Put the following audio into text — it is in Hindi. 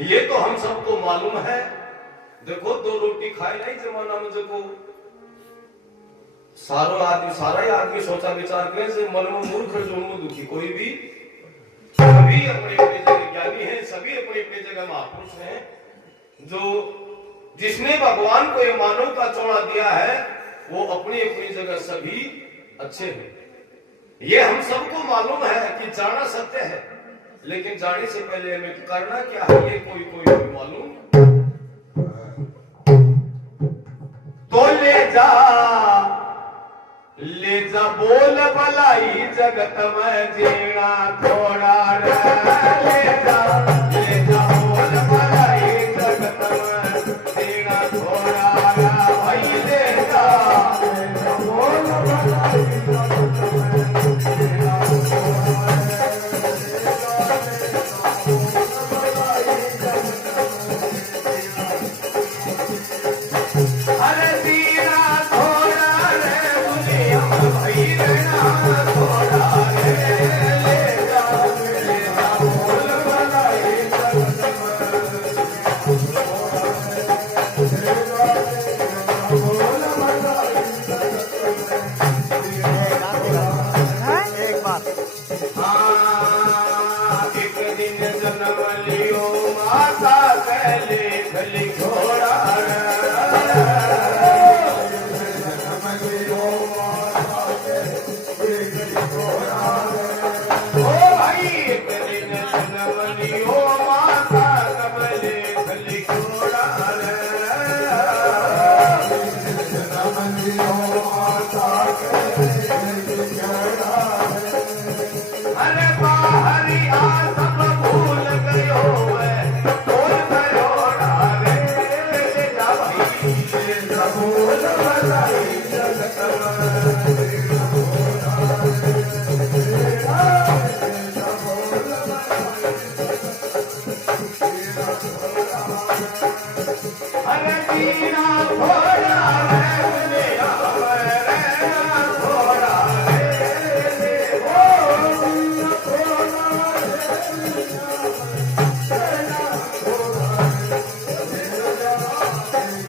ये तो हम सबको मालूम है। देखो दो रोटी खाए नहीं जमाना में, देखो सारा ही आदमी सोचा विचार करे से मन में मूर्ख जो दुखी कोई भी, सभी अपने अपने जगह ज्ञानी है, सभी अपने अपने जगह महापुरुष हैं। जो जिसने भगवान को ये मानव का चौड़ा दिया है वो अपनी अपनी जगह सभी अच्छे हैं। ये हम सबको मालूम है कि जाना सत्य है, लेकिन जाने से पहले हमें करना क्या है ये कोई कोई भी मालूम। तो ले जा बोल भलाई जगत में जीना थोड़ा ले जा बोल भलाई जगत में जीना थोड़ा भाई ले जा बोल भलाई जगत में जीना थोड़ा। अरे दीना थोड़ा रे बुलिया भाई रहना थोड़ा रे ले जा बोल भलाई जगत में एक बात। एक दिन जन्म लियो माता कहले भली घोड़ा अरे दीना